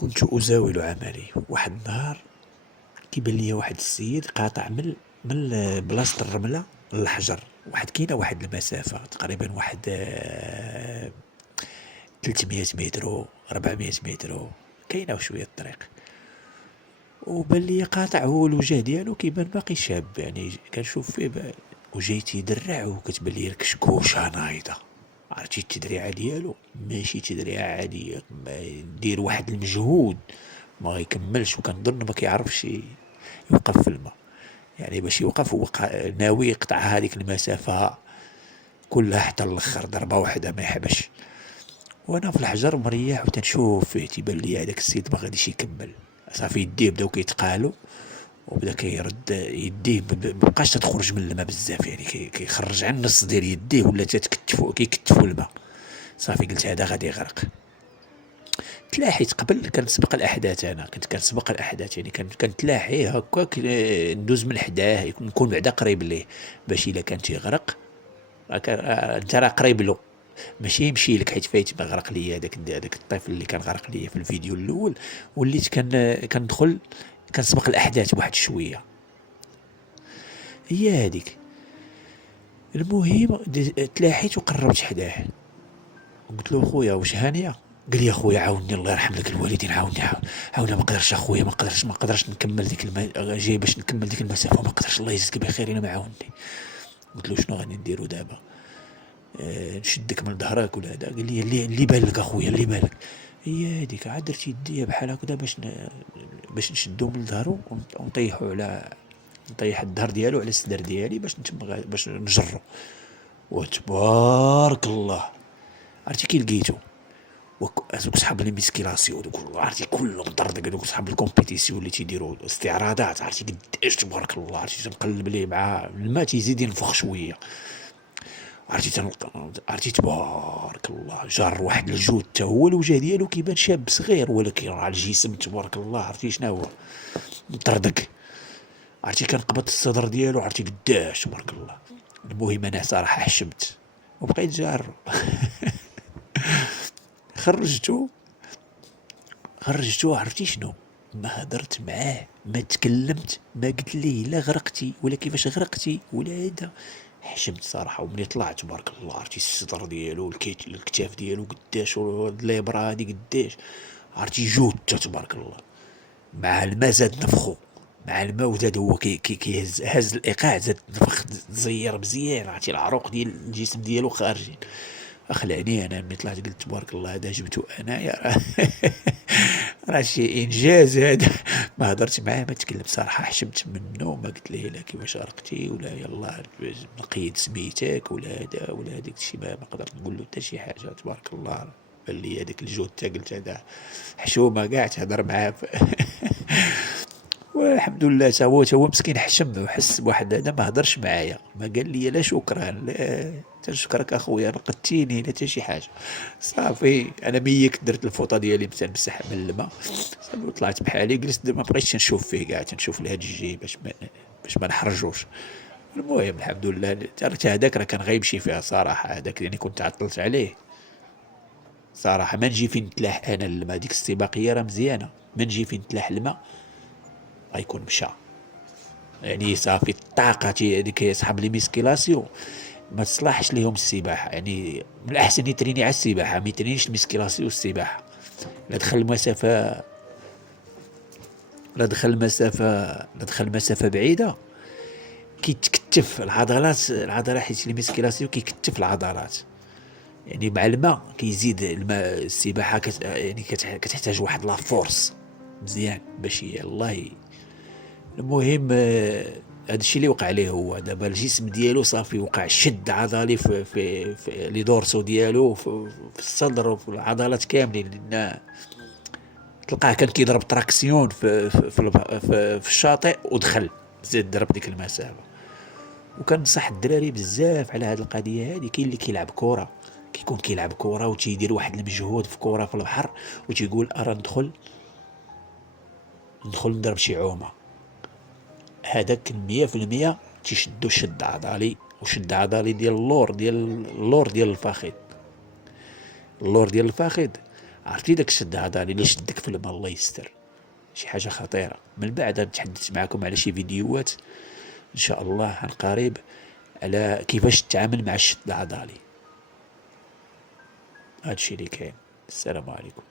كنت أزاول عملي واحد النهار. كيبان ليا واحد السيد قاطع من بلاصة الرملة للحجر، كاينة واحد المسافة تقريبا واحد 300 متر 400 متر، كاينة وشوية الطريق. وبان ليا قاطع هو الوجه ديالو كيبان باقي شاب، يعني كنشوف فيه وجاي تيدرع وكتبان ليا الكشكوشة نايضة. عرفتي التدريعة ديالو ماشي تدريعة عادية، دير واحد المجهود ما يكملش، وكنظن ما كيعرفش يوقف في الماء. يعني باش يوقف هو ناوي يقطع هذيك المسافة كلها حتى الاخر ضربة واحدة ما يحبش. وانا في الحجر مريح وتنشوف فيه، تيبان لي هذاك السيد ما غاديش يكمل. صافي يديه بداو كيتقالوا، وبدا كيرد يديه مبقاش تخرج من الماء بزاف، يعني كيخرج عن النص ديال يديه ولا تتكتفو كيكتفو الماء. صافي قلت هذا غادي يغرق. تلاحيت قبل، كنسبق الاحداث، انا كنت كنسبق الاحداث، يعني كنتلاحيه هكاك، ندوز من حداه، نكون بعدا قريب ليه باش الا كان تيغرق انت راه قريب له، ماشي يمشي لك، حيت فايت ما غرق ليا هذاك الطفل اللي كان غرق ليا في الفيديو الاول. وليت كندخل كنسبق الاحداث بواحد شويه. هي هذيك. المهم تلاحيت وقربت حداه وقلت له خويا واش هانيه؟ قال لي اخويا عاوني الله يرحم لك الوالدين، عاوني ما قدرش اخويا، ما قدرش نكمل ديك جاي باش نكمل ديك المسافه، ما قدرش الله يجزيك بخير الا ما عاوني. قلت له شنو غادي نديرو دابا؟ نشدك من ظهرك ولا هذا؟ قال لي اللي بالك اخويا اللي بالك. هي هذيك، عاد درت يديا بحال هكذا باش نشدو من ظهرو ونطيحو على نطيح الظهر ديالو على الصدر ديالي باش نجرو. وتبارك الله عرفتي كي لقيتو هذوك صحاب لي ميسكيلاسيون، عرفتي كلهم طردق، هذوك صحاب الكومبيتيسيون اللي تيديروا استعراضات، عرفتي قداش تبارك الله، عرفتي تنقلب ليه مع الماء تيزيد ينفخ شويه، عرفتي تبارك الله. جار واحد الجود حتى هو الوجه ديالو كيبان شاب صغير، ولكن راه الجسم تبارك الله عرفتي شنو هو مطردق. عرفتي كنقبض الصدر ديالو، عرفتي قداش تبارك الله. المهم انا صراحه حشمت وبقيت جار. خرجتو عرفتي شنو؟ ما هدرت معاه، ما تكلمت، ما قلت ليه لا غرقتي ولا كيفاش غرقتي ولا هذا. حشمت صراحه. ومني طلعت تبارك الله عرفتي الصدر ديالو الكتاف ديالو قداش، والليبرا هادي قداش، عرفتي جود تبارك الله. مع الماء زاد نفخو، مع الماء وزاد هو كيهز هز الايقاع، زاد نفخ زير مزيان، عرفتي العروق ديال الجسم ديالو خارجين. اخلعني انا ملي طلعت قلت تبارك الله هذا جبتو انايا. راه شي انجاز هذا. ما هضرت معاه، ما تكلمت صراحه، حشمت منه، ما قلت ليه لا كيفاش غرقتي ولا يلا نقيد سميتك ولا هذا ولا هذاك الشيء، ما قدرت نقول له حتى شي حاجه تبارك الله. بان لي هذاك الجهد حتى قلت هذا حشومه كاع تهضر معاه. والحمد لله تا هو مسكين حشم وحس بواحد هذا، ما هضرش معايا، ما قال لي لا شكرا، لا تنشكرك اخويا نقدتيني لا حتى شي حاجه. صافي انا ميك درت الفوطه ديالي تنمسح من الماء، صافي وطلعت بحالي جلست، ما بقيتش نشوف فيه كاع، تنشوف لهاد الجي باش ما نحرجوش. المهم الحمد لله. حتى هذاك راه كان غيمشي فيها صراحه، هذاك يعني كنت عطلت عليه صراحه. ما نجي فين نتلاح انا الماء، ديك السباقيه راه مزيانه، ما نجي فين نتلاح الماء غيكون مشى. يعني صافي الطاقة هذيك يصحاب لي ميسكيلاسيون ما تصلحش ليهم السباحة، يعني من الأحسن يتريني على السباحة، ما يترينيش الميسكيلاسيون والسباحة. لا دخل مسافة لا دخل مسافة بعيدة كيتكتف العضلات حيت لي ميسكيلاسيون كيكتف العضلات. يعني مع الماء كيزيد الماء السباحة يعني كتحتاج واحد لا فورس مزيان باش الله. المهم هذا الشيء اللي وقع عليه هو دابا الجسم ديالو صافي وقع شد عضلي في لي دورسو ديالو في الصدر وفي العضلات كاملين، لان تلقاه كان كيضرب تراكسيون في الشاطئ ودخل زاد ضرب ديك المسافه. وكنصح الدراري بزاف على هذه القضيه هذه. كاين اللي كيلعب كره، كيكون كيلعب كره وتيدير واحد المجهود في كره في البحر وتيقول ارا ندخل نضرب شي عومه، هذاك 100% تيشدو شد عضلي، وشد عضلي ديال اللور ديال الفخذ. اللور ديال الفخذ عرفتي داك الشد العضلي اللي شدك في الماء الله يستر، شي حاجة خطيرة. من بعد نتحدث معكم على شي فيديوهات ان شاء الله عن قريب على كيفاش تتعامل مع الشد العضلي. هادشي اللي كاين. السلام عليكم.